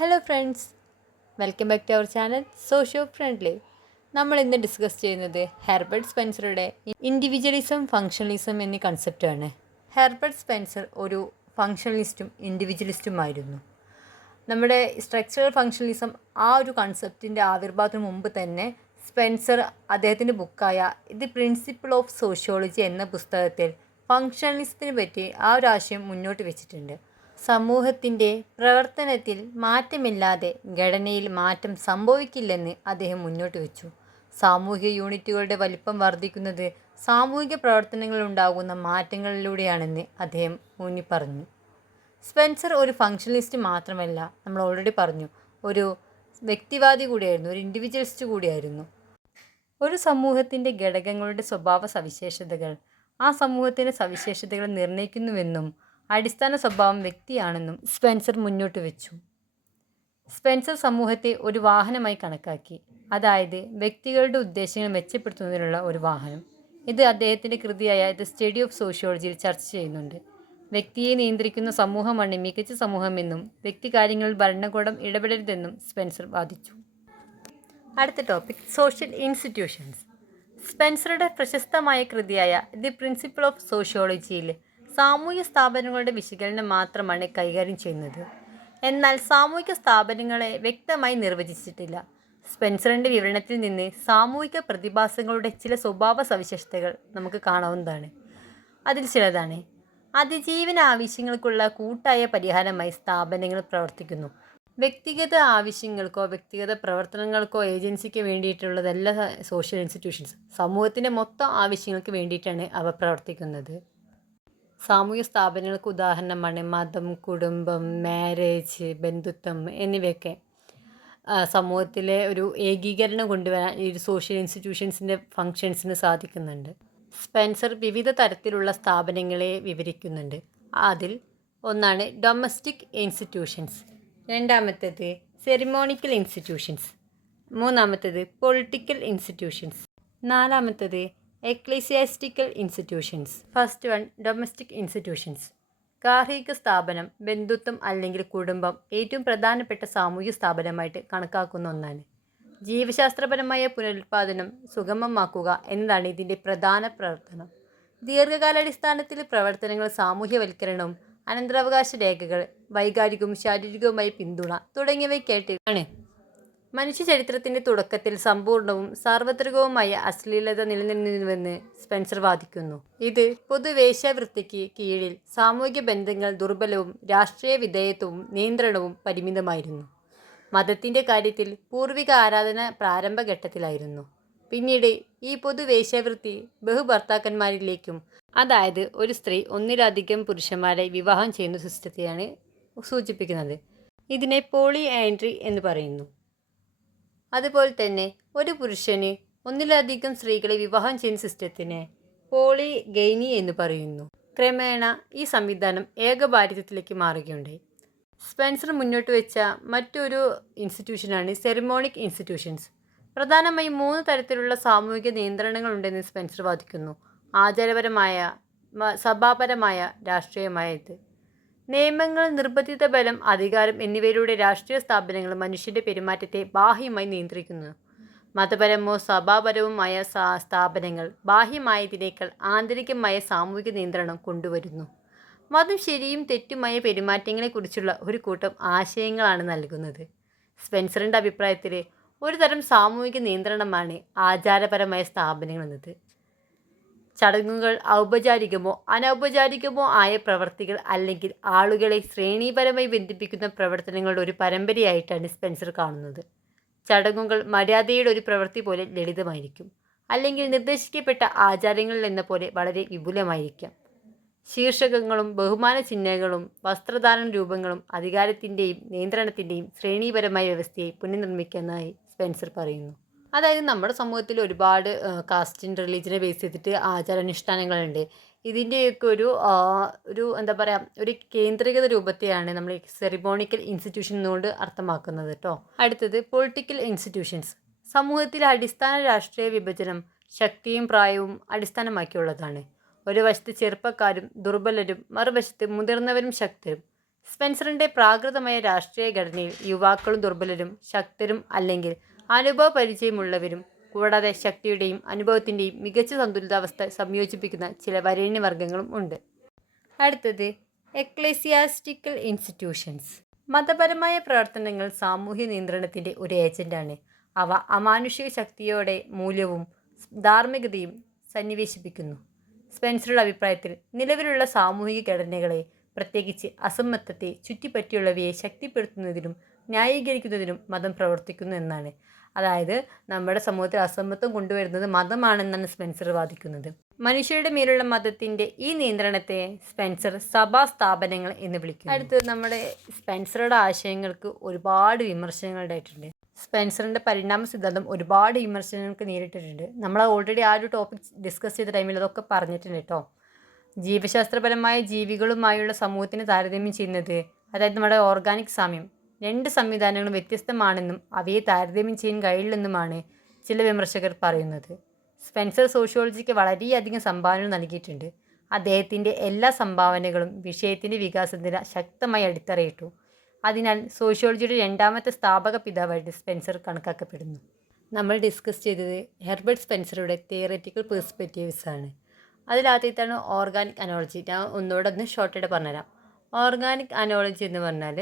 Hello friends, welcome back to our channel socio friendly. നമ്മൾ ഇന്ന് discuss ചെയ്യുന്നത് Herbert സ്പെൻസറുടെ individualism, functionalism എന്നീ കൺസെപ്റ്റാണ്. Herbert Spencer ഒരു ഫങ്ഷണലിസ്റ്റും ഇൻഡിവിജ്വലിസ്റ്റുമായിരുന്നു. നമ്മുടെ സ്ട്രക്ചറൽ ഫങ്ഷണലിസം ആ ഒരു കൺസെപ്റ്റിൻ്റെ ആവിർഭാവത്തിന് മുമ്പ് തന്നെ സ്പെൻസർ അദ്ദേഹത്തിൻ്റെ ബുക്കായ ദി പ്രിൻസിപ്പിൾ ഓഫ് സോഷ്യോളജി എന്ന പുസ്തകത്തിൽ ഫങ്ഷണലിസത്തിനെ പറ്റി ആ ഒരു ആശയം മുന്നോട്ട് വെച്ചിട്ടുണ്ട്. സമൂഹത്തിൻ്റെ പ്രവർത്തനത്തിൽ മാറ്റമില്ലാതെ ഘടനയിൽ മാറ്റം സംഭവിക്കില്ലെന്ന് അദ്ദേഹം മുന്നോട്ട് വെച്ചു. സാമൂഹിക യൂണിറ്റുകളുടെ വലിപ്പം വർദ്ധിക്കുന്നത് സാമൂഹിക പ്രവർത്തനങ്ങളിലുണ്ടാകുന്ന മാറ്റങ്ങളിലൂടെയാണെന്ന് അദ്ദേഹം ഊന്നിപ്പറഞ്ഞു. സ്പെൻസർ ഒരു ഫങ്ഷണലിസ്റ്റ് മാത്രമല്ല, നമ്മൾ ഓൾറെഡി പറഞ്ഞു, ഒരു വ്യക്തിവാദി കൂടിയായിരുന്നു, ഒരു ഇൻഡിവിജ്വലിസ്റ്റ് കൂടിയായിരുന്നു. ഒരു സമൂഹത്തിൻ്റെ ഘടകങ്ങളുടെ സ്വഭാവ സവിശേഷതകൾ ആ സമൂഹത്തിൻ്റെ സവിശേഷതകൾ നിർണ്ണയിക്കുന്നുവെന്നും അടിസ്ഥാന സ്വഭാവം വ്യക്തിയാണെന്നും സ്പെൻസർ മുന്നോട്ട് വെച്ചു. സ്പെൻസർ സമൂഹത്തെ ഒരു വാഹനമായി കണക്കാക്കി, അതായത് വ്യക്തികളുടെ ഉദ്ദേശങ്ങൾ മെച്ചപ്പെടുത്തുന്നതിനുള്ള ഒരു വാഹനം. ഇത് അദ്ദേഹത്തിൻ്റെ കൃതിയായ ദ സ്റ്റഡി ഓഫ് സോഷ്യോളജിയിൽ ചർച്ച ചെയ്യുന്നുണ്ട്. വ്യക്തിയെ നിയന്ത്രിക്കുന്ന സമൂഹമാണ് മികച്ച സമൂഹമെന്നും വ്യക്തികാര്യങ്ങളിൽ ഭരണകൂടം ഇടപെടരുതെന്നും സ്പെൻസർ വാദിച്ചു. അടുത്ത ടോപ്പിക് സോഷ്യൽ ഇൻസ്റ്റിറ്റ്യൂഷൻസ്. സ്പെൻസറുടെ പ്രശസ്തമായ കൃതിയായ ദി പ്രിൻസിപ്പിൾ ഓഫ് സോഷ്യോളജിയിൽ സാമൂഹിക സ്ഥാപനങ്ങളുടെ വിശകലനം മാത്രമാണ് കൈകാര്യം ചെയ്യുന്നത്. എന്നാൽ സാമൂഹിക സ്ഥാപനങ്ങളെ വ്യക്തമായി നിർവചിച്ചിട്ടില്ല. സ്പെൻസറിൻ്റെ വിവരണത്തിൽ നിന്ന് സാമൂഹിക പ്രതിഭാസങ്ങളുടെ ചില സ്വഭാവ സവിശേഷതകൾ നമുക്ക് കാണാവുന്നതാണ്. അതിൽ ചിലതാണ്: അതിജീവന ആവശ്യങ്ങൾക്കുള്ള കൂട്ടായ പരിഹാരമായി സ്ഥാപനങ്ങൾ പ്രവർത്തിക്കുന്നു. വ്യക്തിഗത ആവശ്യങ്ങൾക്കോ വ്യക്തിഗത പ്രവർത്തനങ്ങൾക്കോ ഏജൻസിക്ക് വേണ്ടിയിട്ടുള്ളതല്ല സോഷ്യൽ ഇൻസ്റ്റിറ്റ്യൂഷൻസ്. സമൂഹത്തിൻ്റെ മൊത്തം ആവശ്യങ്ങൾക്ക് വേണ്ടിയിട്ടാണ് അവ പ്രവർത്തിക്കുന്നത്. സാമൂഹ്യ സസ്ഥാപനങ്ങൾക്ക് ഉദാഹരണമാണ് മതം, കുടുംബം, മാരേജ്, ബന്ധുത്വം എന്നിവയൊക്കെ. സമൂഹത്തിലെ ഒരു ഏകീകരണം കൊണ്ടുവരാൻ ഈ സോഷ്യൽ ഇൻസ്റ്റിറ്റ്യൂഷൻസിൻ്റെ ഫങ്ഷൻസിന് സാധിക്കുന്നുണ്ട്. സ്പെൻസർ വിവിധ തരത്തിലുള്ള സ്ഥാപനങ്ങളെ വിവരിക്കുന്നുണ്ട്. അതിൽ ഒന്നാണ് ഡൊമസ്റ്റിക് ഇൻസ്റ്റിറ്റ്യൂഷൻസ്, രണ്ടാമത്തേത് സെറിമോണിക്കൽ ഇൻസ്റ്റിറ്റ്യൂഷൻസ്, മൂന്നാമത്തേത് പൊളിറ്റിക്കൽ ഇൻസ്റ്റിറ്റ്യൂഷൻസ്, നാലാമത്തേത് ecclesiastical institutions. First one, domestic institutions. ഗാർഹിക സ്ഥാപനം, ബന്ധുത്വം അല്ലെങ്കിൽ കുടുംബം ഏറ്റവും പ്രധാനപ്പെട്ട സാമൂഹിക സ്ഥാപനമായിട്ട് കണക്കാക്കുന്ന ഒന്നാണ്. ജീവശാസ്ത്രപരമായ പുനരുൽപാദനം സുഗമമാക്കുക എന്നതാണ് ഇതിൻ്റെ പ്രധാന പ്രവർത്തനം. ദീർഘകാലാടിസ്ഥാനത്തിൽ പ്രവർത്തനങ്ങൾ സാമൂഹ്യവൽക്കരണവും അനന്തരാവകാശ രേഖകൾ, വൈകാരികവും ശാരീരികവുമായ പിന്തുണ തുടങ്ങിയവയ്ക്കായിട്ടാണ്. മനുഷ്യ ചരിത്രത്തിൻ്റെ തുടക്കത്തിൽ സമ്പൂർണവും സാർവത്രികവുമായ അശ്ലീലത നിലനിന്നിരുന്നുവെന്ന് സ്പെൻസർ വാദിക്കുന്നു. ഇത് പൊതുവേശ്യാവൃത്തിക്ക് കീഴിൽ സാമൂഹിക ബന്ധങ്ങൾ ദുർബലവും രാഷ്ട്രീയ വിധേയത്വവും നിയന്ത്രണവും പരിമിതമായിരുന്നു. മതത്തിൻ്റെ കാര്യത്തിൽ പൂർവിക ആരാധന പ്രാരംഭഘട്ടത്തിലായിരുന്നു. പിന്നീട് ഈ പൊതുവേശ്യാവൃത്തി ബഹുഭർത്താക്കന്മാരിലേക്കും, അതായത് ഒരു സ്ത്രീ ഒന്നിലധികം പുരുഷന്മാരെ വിവാഹം ചെയ്യുന്ന സിസ്റ്റത്തെയാണ് സൂചിപ്പിക്കുന്നത്. ഇതിനെ പോളി ആൻഡ്രി എന്ന് പറയുന്നു. അതുപോലെ തന്നെ ഒരു പുരുഷന് ഒന്നിലധികം സ്ത്രീകളെ വിവാഹം ചെയ്യുന്ന സിസ്റ്റത്തിനെ പോളിഗൈനി എന്ന് പറയുന്നു. ക്രമേണ ഈ സംവിധാനം ഏകഭാരിത്വത്തിലേക്ക് മാറുകയുണ്ടായി. സ്പെൻസർ മുന്നോട്ട് വെച്ച മറ്റൊരു ഇൻസ്റ്റിറ്റ്യൂഷനാണ് സെറിമോണിക് ഇൻസ്റ്റിറ്റ്യൂഷൻസ്. പ്രധാനമായും 3 തരത്തിലുള്ള സാമൂഹിക നിയന്ത്രണങ്ങളുണ്ടെന്ന് സ്പെൻസർ വാദിക്കുന്നു: ആചാരപരമായ, സഭാപരമായ, രാഷ്ട്രീയമായത്. നിയമങ്ങൾ, നിർബന്ധിത ബലം, അധികാരം എന്നിവയിലൂടെ രാഷ്ട്രീയ സ്ഥാപനങ്ങൾ മനുഷ്യൻ്റെ പെരുമാറ്റത്തെ ബാഹ്യമായി നിയന്ത്രിക്കുന്നു. മതപരമോ സഭാപരവുമായ സ്ഥാപനങ്ങൾ ബാഹ്യമായതിനേക്കാൾ ആന്തരികമായ സാമൂഹിക നിയന്ത്രണം കൊണ്ടുവരുന്നു. മതം ശരിയും തെറ്റുമായ പെരുമാറ്റങ്ങളെക്കുറിച്ചുള്ള ഒരു കൂട്ടം ആശയങ്ങളാണ് നൽകുന്നത്. സ്പെൻസറിൻ്റെ അഭിപ്രായത്തിൽ ഒരു തരം സാമൂഹിക നിയന്ത്രണമാണ് ആചാരപരമായ സ്ഥാപനങ്ങൾ എന്നത്. ചടങ്ങുകൾ ഔപചാരികമോ അനൗപചാരികമോ ആയ പ്രവൃത്തികൾ അല്ലെങ്കിൽ ആളുകളെ ശ്രേണീപരമായി ബന്ധിപ്പിക്കുന്ന പ്രവർത്തനങ്ങളുടെ ഒരു പരമ്പരയായിട്ടാണ് സ്പെൻസർ കാണുന്നത്. ചടങ്ങുകൾ മര്യാദയുടെ ഒരു പ്രവൃത്തി പോലെ ലളിതമായിരിക്കും, അല്ലെങ്കിൽ നിർദ്ദേശിക്കപ്പെട്ട ആചാരങ്ങളിൽ എന്ന പോലെ വളരെ വിപുലമായിരിക്കാം. ശീർഷകങ്ങളും ബഹുമാന ചിഹ്നങ്ങളും വസ്ത്രധാരണ രൂപങ്ങളും അധികാരത്തിൻ്റെയും നിയന്ത്രണത്തിൻ്റെയും ശ്രേണീപരമായ വ്യവസ്ഥയെ പുനർനിർമ്മിക്കുന്നതായി സ്പെൻസർ പറയുന്നു. അതായത് നമ്മുടെ സമൂഹത്തിൽ ഒരുപാട് കാസ്റ്റ് റിലീജിയനെ ബേസ് ചെയ്തിട്ട് ആചാരാനുഷ്ഠാനങ്ങളുണ്ട്. ഇതിൻ്റെയൊക്കെ ഒരു എന്താ പറയുക, ഒരു കേന്ദ്രീകൃത രൂപത്തെയാണ് നമ്മൾ സെറിമോണിക്കൽ ഇൻസ്റ്റിറ്റ്യൂഷൻ എന്നുകൊണ്ട് അർത്ഥമാക്കുന്നത് കേട്ടോ. അടുത്തത് പൊളിറ്റിക്കൽ ഇൻസ്റ്റിറ്റ്യൂഷൻസ്. സമൂഹത്തിലെ അടിസ്ഥാന രാഷ്ട്രീയ വിഭജനം ശക്തിയും പ്രായവും അടിസ്ഥാനമാക്കിയുള്ളതാണ്. ഒരു വശത്ത് ചെറുപ്പക്കാരും ദുർബലരും, മറുവശത്ത് മുതിർന്നവരും ശക്തരും. സ്പെൻസറിൻ്റെ പ്രാകൃതമായ രാഷ്ട്രീയ ഘടനയിൽ യുവാക്കളും ദുർബലരും ശക്തരും അല്ലെങ്കിൽ അനുഭവ പരിചയമുള്ളവരും കൂടാതെ ശക്തിയുടെയും അനുഭവത്തിൻ്റെയും മികച്ച സന്തുലിതാവസ്ഥ സംയോജിപ്പിക്കുന്ന ചില വരേണ്യവർഗ്ഗങ്ങളും ഉണ്ട്. അടുത്തത് എക്ലേസിയാസ്റ്റിക്കൽ ഇൻസ്റ്റിറ്റ്യൂഷൻസ്. മതപരമായ പ്രവർത്തനങ്ങൾ സാമൂഹ്യ നിയന്ത്രണത്തിൻ്റെ ഒരു ഏജന്റാണ്. അവ അമാനുഷിക ശക്തിയോടെ മൂല്യവും ധാർമ്മികതയും സന്നിവേശിപ്പിക്കുന്നു. സ്പെൻസറുടെ അഭിപ്രായത്തിൽ നിലവിലുള്ള സാമൂഹിക ഘടനകളെ, പ്രത്യേകിച്ച് അസമത്വത്തെ ചുറ്റിപ്പറ്റിയുള്ളവയെ ശക്തിപ്പെടുത്തുന്നതിനും ന്യായീകരിക്കുന്നതിനും മതം പ്രവർത്തിക്കുന്നു എന്നാണ്. അതായത് നമ്മുടെ സമൂഹത്തിൽ അസമത്വം കൊണ്ടുവരുന്നത് മതമാണെന്നാണ് സ്പെൻസർ വാദിക്കുന്നത്. മനുഷ്യരുടെ മേലുള്ള മതത്തിൻ്റെ ഈ നിയന്ത്രണത്തെ സ്പെൻസർ സഭാ സ്ഥാപനങ്ങൾ എന്ന് വിളിക്കുന്നു. അടുത്തത് നമ്മുടെ സ്പെൻസറുടെ ആശയങ്ങൾക്ക് ഒരുപാട് വിമർശനങ്ങൾ ഉണ്ടായിട്ടുണ്ട്. സ്പെൻസറിൻ്റെ പരിണാമ സിദ്ധാന്തം ഒരുപാട് വിമർശനങ്ങൾക്ക് നേരിട്ടിട്ടുണ്ട്. നമ്മൾ ഓൾറെഡി ആ ഒരു ടോപ്പിക് ഡിസ്കസ് ചെയ്ത ടൈമിൽ അതൊക്കെ പറഞ്ഞിട്ടുണ്ട് കേട്ടോ. ജീവശാസ്ത്രപരമായ ജീവികളുമായുള്ള സമൂഹത്തിന് താരതമ്യം ചെയ്യുന്നത്, അതായത് നമ്മുടെ ഓർഗാനിക് സാമ്യം, രണ്ട് സംവിധാനങ്ങളും വ്യത്യസ്തമാണെന്നും അവയെ താരതമ്യം ചെയ്യാൻ കഴിയില്ലെന്നുമാണ് ചില വിമർശകർ പറയുന്നത്. സ്പെൻസർ സോഷ്യോളജിക്ക് വളരെയധികം സംഭാവനകൾ നൽകിയിട്ടുണ്ട്. അദ്ദേഹത്തിൻ്റെ എല്ലാ സംഭാവനകളും വിഷയത്തിൻ്റെ വികാസത്തിന് ശക്തമായി അടിത്തറയിട്ടു. അതിനാൽ സോഷ്യോളജിയുടെ രണ്ടാമത്തെ സ്ഥാപക പിതാവായിട്ട് സ്പെൻസർ കണക്കാക്കപ്പെടുന്നു. നമ്മൾ ഡിസ്കസ് ചെയ്തത് ഹെർബർട്ട് സ്പെൻസറുടെ തിയററ്റിക്കൽ പെർസ്പെക്റ്റീവ്സ് ആണ്. അതിലാദ്യത്താണ് ഓർഗാനിക് അനോളജി. ഞാൻ ഒന്നുകൂടെ ഷോർട്ടായിട്ട് പറഞ്ഞുതരാം. ഓർഗാനിക് അനോളജി എന്ന് പറഞ്ഞാൽ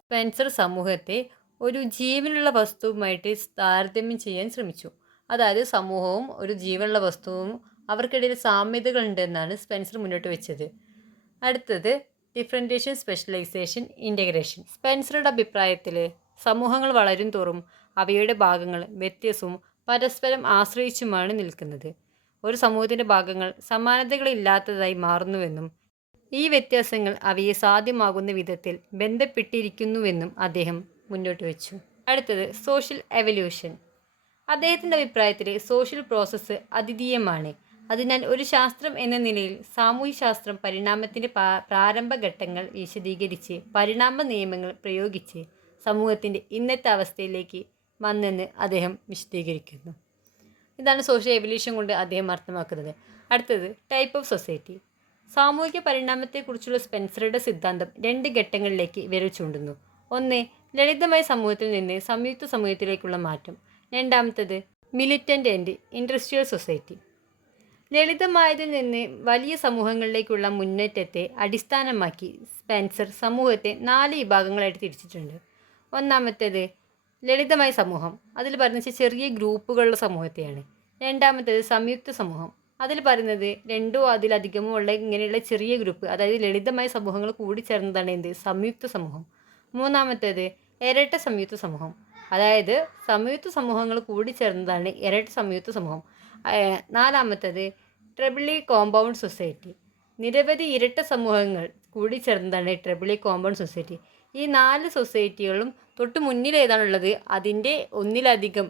സ്പെൻസർ സമൂഹത്തെ ഒരു ജീവനുള്ള വസ്തുവുമായിട്ട് താരതമ്യം ചെയ്യാൻ ശ്രമിച്ചു. അതായത് സമൂഹവും ഒരു ജീവനുള്ള വസ്തുവും അവർക്കിടയിൽ സാമ്യതകളുണ്ടെന്നാണ് സ്പെൻസർ മുന്നോട്ട് വെച്ചത്. അടുത്തത് ഡിഫറൻറ്റേഷൻ, സ്പെഷ്യലൈസേഷൻ, ഇൻ്റഗ്രേഷൻ. സ്പെൻസറുടെ അഭിപ്രായത്തിൽ സമൂഹങ്ങൾ വളരും തോറും അവയുടെ ഭാഗങ്ങൾ വ്യത്യസ്തവും പരസ്പരം ആശ്രയിച്ചുമാണ് നിൽക്കുന്നത്. ഒരു സമൂഹത്തിൻ്റെ ഭാഗങ്ങൾ സമാനതകളില്ലാത്തതായി മാറുന്നുവെന്നും ഈ വ്യത്യാസങ്ങൾ അവയെ സാധ്യമാകുന്ന വിധത്തിൽ ബന്ധപ്പെട്ടിരിക്കുന്നുവെന്നും അദ്ദേഹം മുന്നോട്ട് വെച്ചു. അടുത്തത് സോഷ്യൽ എവല്യൂഷൻ. അദ്ദേഹത്തിൻ്റെ അഭിപ്രായത്തിൽ സോഷ്യൽ പ്രോസസ്സ് അദ്വിതീയമാണ്. അതിനാൽ ഒരു ശാസ്ത്രം എന്ന നിലയിൽ സാമൂഹ്യശാസ്ത്രം പരിണാമത്തിൻ്റെ പ്രാരംഭഘട്ടങ്ങൾ വിശദീകരിച്ച് പരിണാമ നിയമങ്ങൾ പ്രയോഗിച്ച് സമൂഹത്തിൻ്റെ ഇന്നത്തെ അവസ്ഥയിലേക്ക് വന്നെന്ന് അദ്ദേഹം വിശദീകരിക്കുന്നു. ഇതാണ് സോഷ്യൽ എവല്യൂഷൻ കൊണ്ട് അദ്ദേഹം അർത്ഥമാക്കുന്നത്. അടുത്തത് ടൈപ്പ് ഓഫ് സൊസൈറ്റി. സാമൂഹിക പരിണാമത്തെക്കുറിച്ചുള്ള സ്പെൻസറുടെ സിദ്ധാന്തം രണ്ട് ഘട്ടങ്ങളിലേക്ക് വിരൽ ചൂണ്ടുന്നു. ഒന്ന്, ലളിതമായ സമൂഹത്തിൽ നിന്ന് സംയുക്ത സമൂഹത്തിലേക്കുള്ള മാറ്റം. രണ്ടാമത്തത് മിലിറ്റൻ്റ് ആൻഡ് ഇൻഡസ്ട്രിയൽ സൊസൈറ്റി. ലളിതമായതിൽ നിന്ന് വലിയ സമൂഹങ്ങളിലേക്കുള്ള മുന്നേറ്റത്തെ അടിസ്ഥാനമാക്കി സ്പെൻസർ സമൂഹത്തെ 4 വിഭാഗങ്ങളായിട്ട് തിരിച്ചിട്ടുണ്ട്. ഒന്നാമത്തേത് ലളിതമായ സമൂഹം, അതിൽ പറയുന്നത് ചെറിയ ഗ്രൂപ്പുകളുള്ള സമൂഹത്തെയാണ്. രണ്ടാമത്തേത് സംയുക്ത സമൂഹം, അതിൽ പറയുന്നത് 2ഓ അതിലധികമോ ഉള്ള ഇങ്ങനെയുള്ള ചെറിയ ഗ്രൂപ്പ്, അതായത് ലളിതമായ സമൂഹങ്ങൾ കൂടിച്ചേർന്നതാണ് എന്ത് സംയുക്ത സമൂഹം. മൂന്നാമത്തേത് ഇരട്ട സംയുക്ത സമൂഹം, അതായത് സംയുക്ത സമൂഹങ്ങൾ കൂടിച്ചേർന്നതാണ് ഇരട്ട സംയുക്ത സമൂഹം. നാലാമത്തേത് ട്രിപ്പിളി കോമ്പൗണ്ട് സൊസൈറ്റി, നിരവധി ഇരട്ട സമൂഹങ്ങൾ കൂടിച്ചേർന്നതാണ് ട്രിപ്പിളി കോമ്പൗണ്ട് സൊസൈറ്റി. ഈ 4 സൊസൈറ്റികളും തൊട്ട് മുന്നിൽ ഏതാണുള്ളത് അതിൻ്റെ ഒന്നിലധികം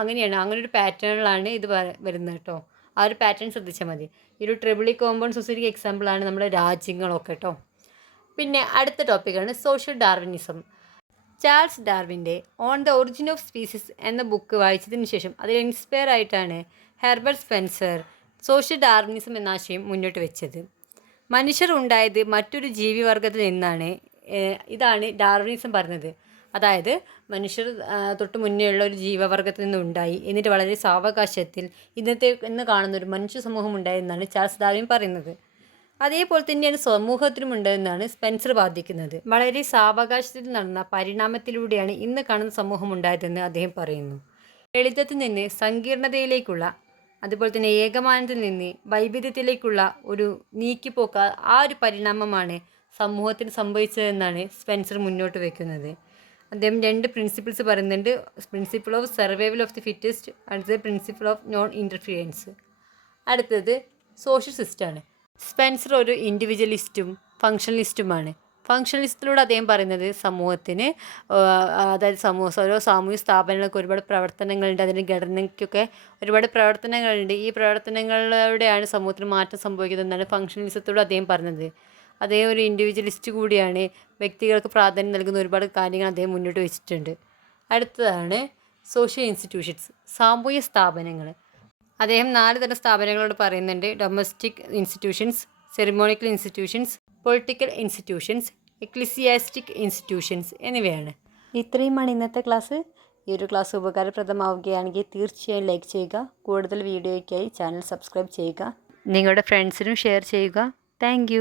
അങ്ങനെയാണ്, അങ്ങനെ ഒരു പാറ്റേണിലാണ് ഇത് വരുന്നത് കേട്ടോ. ആ ഒരു പാറ്റേൺ ശ്രദ്ധിച്ചാൽ മതി. ഈ ഒരു ട്രിപ്പിളി കോമ്പൗണ്ട് സൊസൈറ്റിക്ക് എക്സാമ്പിളാണ് നമ്മുടെ രാജ്യങ്ങളൊക്കെ കേട്ടോ. പിന്നെ അടുത്ത ടോപ്പിക്കാണ് സോഷ്യൽ ഡാർവിനിസം. ചാൾസ് ഡാർവിൻ്റെ on the origin of species എന്ന ബുക്ക് വായിച്ചതിന് ശേഷം അതിൽ ഇൻസ്പയർ ആയിട്ടാണ് ഹെർബർട്ട് സ്പെൻസർ സോഷ്യൽ ഡാർവിനിസം എന്ന ആശയം മുന്നോട്ട് വെച്ചത്. മനുഷ്യർ ഉണ്ടായത് മറ്റൊരു ജീവിവർഗത്തിൽ നിന്നാണ്. ഇതാണ് ഡാർവിനിസം പറഞ്ഞത്. അതായത് മനുഷ്യർ തൊട്ട് മുന്നേയുള്ള ഒരു ജീവവർഗത്തിൽ നിന്നുണ്ടായി, എന്നിട്ട് വളരെ സാവകാശത്തിൽ ഇന്ന് കാണുന്ന ഒരു മനുഷ്യ സമൂഹം ഉണ്ടായെന്നാണ് ചാൾസ് ഡാർവിൻ പറയുന്നത്. അതേപോലെ തന്നെയാണ് സമൂഹത്തിനുമുണ്ടെന്നാണ് സ്പെൻസർ വാദിക്കുന്നത്. വളരെ സാവകാശത്തിൽ നടന്ന പരിണാമത്തിലൂടെയാണ് ഇന്ന് കാണുന്ന സമൂഹം ഉണ്ടായതെന്ന് അദ്ദേഹം പറയുന്നു. ലളിതത്തിൽ നിന്ന് സങ്കീർണതയിലേക്കുള്ള, അതുപോലെ തന്നെ ഏകമാനത്തിൽ നിന്ന് വൈവിധ്യത്തിലേക്കുള്ള ഒരു നീക്കിപ്പോക്ക്, ആ ഒരു പരിണാമമാണ് സമൂഹത്തിന് സംഭവിച്ചതെന്നാണ് സ്പെൻസർ മുന്നോട്ട് വയ്ക്കുന്നത്. അദ്ദേഹം 2 പ്രിൻസിപ്പിൾസ് പറയുന്നുണ്ട്. Principle of survival of the fittest, അടുത്തത് പ്രിൻസിപ്പിൾ ഓഫ് നോൺ ഇൻ്റർഫിയറൻസ്. അടുത്തത് സോഷ്യൽ സിസ്റ്റമാണ്. സ്പെൻസർ ഒരു ഇൻഡിവിജ്വലിസ്റ്റും ഫങ്ഷണലിസ്റ്റുമാണ്. ഫങ്ഷണലിസത്തിലൂടെ അദ്ദേഹം പറയുന്നത് സമൂഹത്തിന്, അതായത് ഓരോ സാമൂഹിക സ്ഥാപനങ്ങൾക്ക് ഒരുപാട് പ്രവർത്തനങ്ങളുണ്ട്, അതിൻ്റെ ഘടനയ്ക്കൊക്കെ ഒരുപാട് പ്രവർത്തനങ്ങളുണ്ട്. ഈ പ്രവർത്തനങ്ങളിലൂടെയാണ് സമൂഹത്തിന് മാറ്റം സംഭവിക്കുന്നതെന്നാണ് ഫങ്ഷണലിസത്തിലൂടെ അദ്ദേഹം പറഞ്ഞത്. അദ്ദേഹം ഒരു ഇൻഡിവിജ്വലിസ്റ്റ് കൂടിയാണ്. വ്യക്തികൾക്ക് പ്രാധാന്യം നൽകുന്ന ഒരുപാട് കാര്യങ്ങൾ അദ്ദേഹം മുന്നോട്ട് വെച്ചിട്ടുണ്ട്. അടുത്തതാണ് സോഷ്യൽ ഇൻസ്റ്റിറ്റ്യൂഷൻസ്, സാമൂഹ്യ സ്ഥാപനങ്ങൾ. അദ്ദേഹം 4 തരം സ്ഥാപനങ്ങളോട് പറയുന്നുണ്ട്. Domestic institutions, ceremonial institutions, political institutions, ecclesiastic institutions എന്നിവയാണ്. ഇത്രയുമാണ് ഇന്നത്തെ ക്ലാസ്. ഈ ഒരു ക്ലാസ് ഉപകാരപ്രദമാവുകയാണെങ്കിൽ തീർച്ചയായും ലൈക്ക് ചെയ്യുക. കൂടുതൽ വീഡിയോയ്ക്കായി ചാനൽ സബ്സ്ക്രൈബ് ചെയ്യുക. നിങ്ങളുടെ ഫ്രണ്ട്സിനും ഷെയർ ചെയ്യുക. താങ്ക്